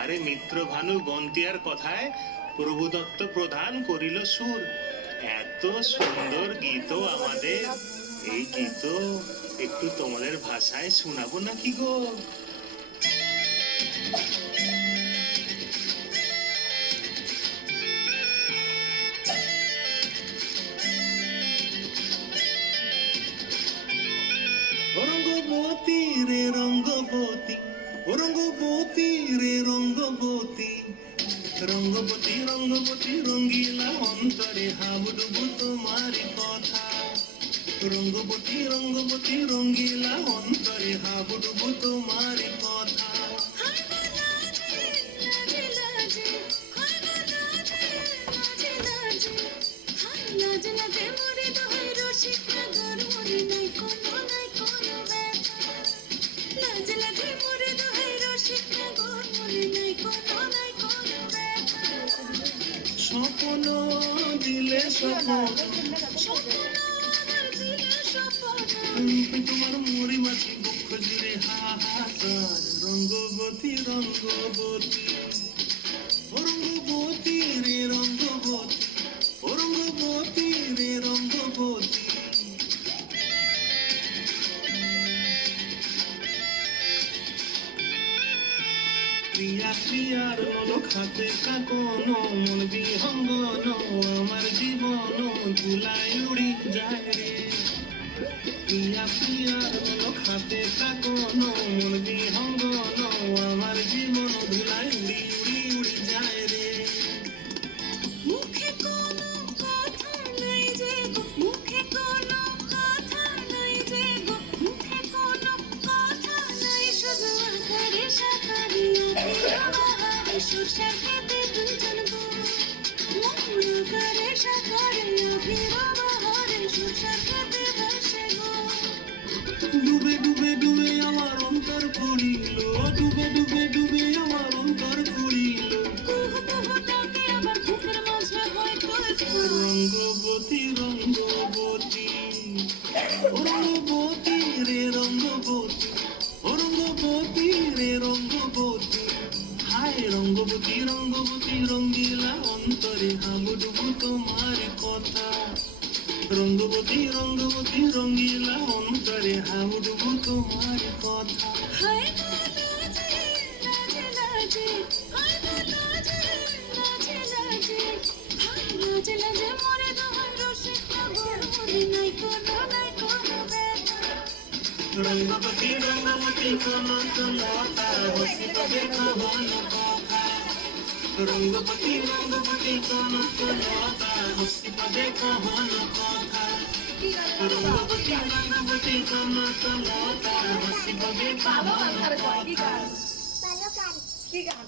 আরে মিত্র ভানু বন্তিয়ার কথায় প্রভুদত্ত প্রধান করিল সুর। এত সুন্দর গীত আমাদের। এই গীত একটু তোমাদের ভাষায় শোনাবো নাকি গো? রঙ্গবতী রে রঙ্গবতী রঙ্গবতী রে রঙ্গবতী রঙ্গবতী রঙ্গবতী রঙ্গিলা অন্তরে হাবুডুবু তোমার কথা। রঙ্গবতী রঙ্গবতী রঙ্গিলা অন্তরে হাবুডুবু তোমারি কথা। হাই গো লাজে আমার জীবন ধুলাই উড়ি যায় রে। প্রিয়া প্রিয়ার আধারে সুরসার দুজন গো। মন আকারে সাকারে আধারে নগর মরে নাই কোনো নাই কোনো ব্যথা। রঙ্গবতী রঙ্গবতী কনক লতা হসি কবে কহন কথা রঙ্গবতী রঙ্গবতী কনক লতা হসি কবে কহন কথা কি গান